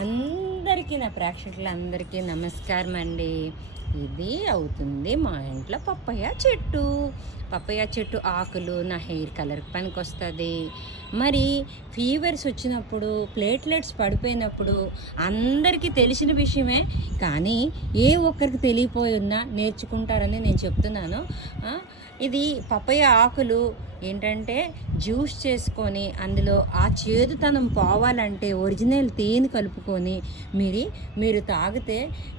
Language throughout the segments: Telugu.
అందరికీ నా ప్రేక్షకులందరికీ నమస్కారం అండి. ఇది అవుతుంది మా ఇంట్లో పప్పయ్య చెట్టు ఆకులు నా హెయిర్ కలర్కి పనికొస్తుంది. మరి ఫీవర్స్ వచ్చినప్పుడు, ప్లేట్లెట్స్ పడిపోయినప్పుడు అందరికీ తెలిసిన విషయమే, కానీ ఏ ఒక్కరికి తెలియపోయి ఉన్నా నేర్చుకుంటారని నేను చెప్తున్నాను. ఇది పప్పయ్య ఆకులు ఏంటంటే జ్యూస్ చేసుకొని అందులో ఆ చేదుతనం పోవాలంటే ఒరిజినల్ తేనె కలుపుకొని మీరు తాగితే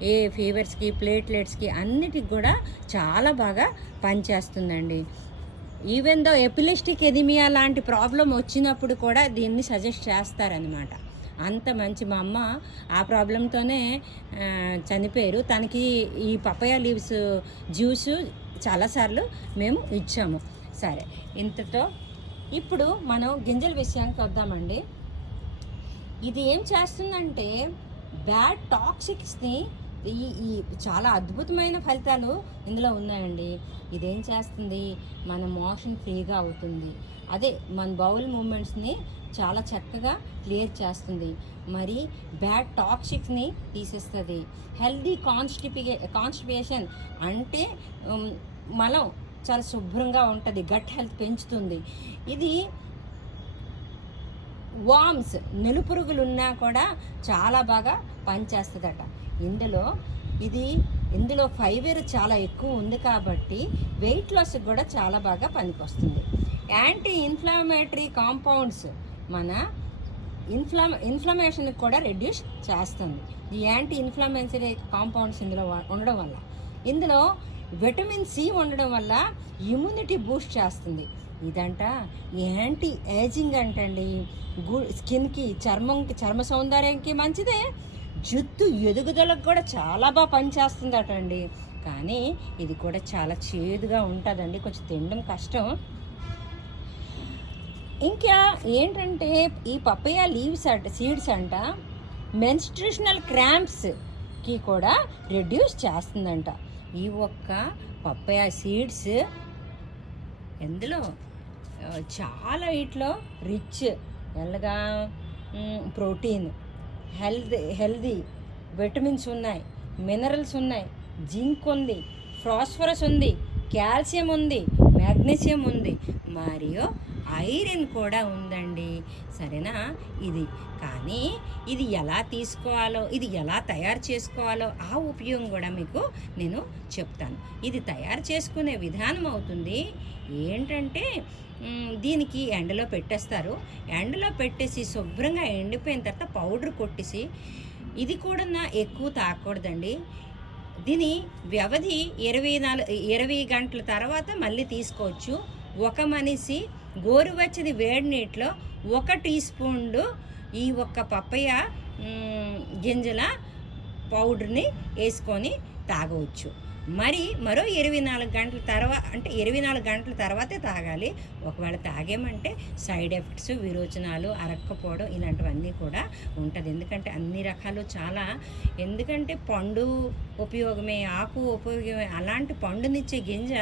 ఏ ఫీవర్స్కి, ప్లేట్లెట్స్కి అన్నిటికి కూడా చాలా బాగా పనిచేస్తుందండి. ఈవెన్ దో ఎపిలెప్టిక్ ఎనిమియా లాంటి ప్రాబ్లం వచ్చినప్పుడు కూడా దీన్ని సజెస్ట్ చేస్తారనమాట. అంత మంచి మా అమ్మ ఆ ప్రాబ్లంతోనే చనిపోయారు. తనకి ఈ పప్పయ్య లీవ్స్ జ్యూసు చాలాసార్లు మేము ఇచ్చాము. సరే, ఇంతతో ఇప్పుడు మనం గింజల విషయానికి వద్దామండి. ఇది ఏం చేస్తుందంటే బ్యాడ్ టాక్సిక్స్ని ఈ చాలా అద్భుతమైన ఫలితాలు ఇందులో ఉన్నాయండి. ఇదేం చేస్తుంది, మన మోషన్ ఫ్రీగా అవుతుంది. అదే మన బౌల్ మూమెంట్స్ని చాలా చక్కగా క్లియర్ చేస్తుంది. మరి బ్యాడ్ టాక్సిక్స్ని తీసేస్తుంది. హెల్దీ కాన్స్టిపేషన్ అంటే మలం చాలా శుభ్రంగా ఉంటుంది, గట్ హెల్త్ పెంచుతుంది. ఇది వామ్స్, నులుపురుగులు ఉన్నా కూడా చాలా బాగా పనిచేస్తుందట. ఇందులో ఫైబర్ చాలా ఎక్కువ ఉంది కాబట్టి వెయిట్ లాస్కి కూడా చాలా బాగా పనికొస్తుంది. యాంటీ ఇన్ఫ్లమేటరీ కాంపౌండ్స్ మన ఇన్ఫ్లమేషన్కి కూడా రెడ్యూస్ చేస్తుంది. ఈ యాంటీ ఇన్ఫ్లమేటరీ కాంపౌండ్స్ ఇందులో ఉండడం వల్ల, ఇందులో విటమిన్ సి ఉండడం వల్ల ఇమ్యూనిటీ బూస్ట్ చేస్తుంది. ఇదంట యాంటీ ఏజింగ్ అంటండి. స్కిన్కి, చర్మ సౌందర్యానికి మంచిదే. జుట్టు ఎదుగుదలకు కూడా చాలా బాగా పనిచేస్తుందట అండి. కానీ ఇది కూడా చాలా చేదుగా ఉంటుందండి, కొంచెం తినడం కష్టం. ఇంకా ఏంటంటే ఈ పప్పయ్య లీవ్స్ సీడ్స్ అంట మెన్స్ట్రుషనల్ క్రాంప్స్కి కూడా రెడ్యూస్ చేస్తుందంట. ఈ ఒక్క పప్పయ్య సీడ్స్ ఎందులో చాలా వీటిలో రిచ్ ఎలాగా ప్రోటీన్, హెల్దీ విటమిన్స్ ఉన్నాయి, మినరల్స్ ఉన్నాయి, జింక్ ఉంది, ఫాస్ఫరస్ ఉంది, కాల్షియం ఉంది, మ్యాగ్నీషియం ఉంది, మరియు ఐరన్ కూడా ఉందండి. సరేనా? కానీ ఇది ఎలా తీసుకోవాలో, ఇది ఎలా తయారు చేసుకోవాలో ఆ ఉపయోగం కూడా మీకు నేను చెప్తాను. ఇది తయారు చేసుకునే విధానం అవుతుంది ఏంటంటే, దీనికి ఎండలో పెట్టేస్తారు. ఎండలో పెట్టేసి శుభ్రంగా ఎండిపోయిన తర్వాత పౌడర్ కొట్టేసి, ఇది కూడా ఎక్కువ తాగకూడదండి. దీని వ్యవధి 20 గంటల తర్వాత మళ్ళీ తీసుకోవచ్చు. ఒక మనిషి గోరువెచ్చని వేడి నీటిలో 1 టీ స్పూన్లు ఈ ఒక్క పప్పయ్య గింజల పౌడర్ని వేసుకొని తాగవచ్చు. మరో 24 గంటల తర్వాత, అంటే 24 గంటల తర్వాతే తాగాలి. ఒకవేళ తాగేమంటే సైడ్ ఎఫెక్ట్స్, విరోచనాలు, అరక్కపోవడం ఇలాంటివన్నీ కూడా ఉంటుంది. ఎందుకంటే అన్ని రకాలు ఎందుకంటే పండు ఉపయోగమే, ఆకు ఉపయోగమే, అలాంటి పండునిచ్చే గింజ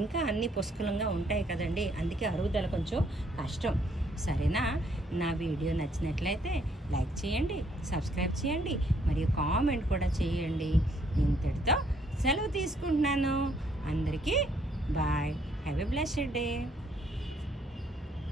ఇంకా అన్ని పుష్కలంగా ఉంటాయి కదండి. అందుకే అరుగుదల కొంచెం కష్టం. సరేనా? నా వీడియో నచ్చినట్లయితే లైక్ చేయండి, సబ్స్క్రైబ్ చేయండి, మరియు కామెంట్ కూడా చేయండి. ఇంతటితో సెలవు తీసుకుంటున్నాను. అందరికీ bye. Have a blessed day.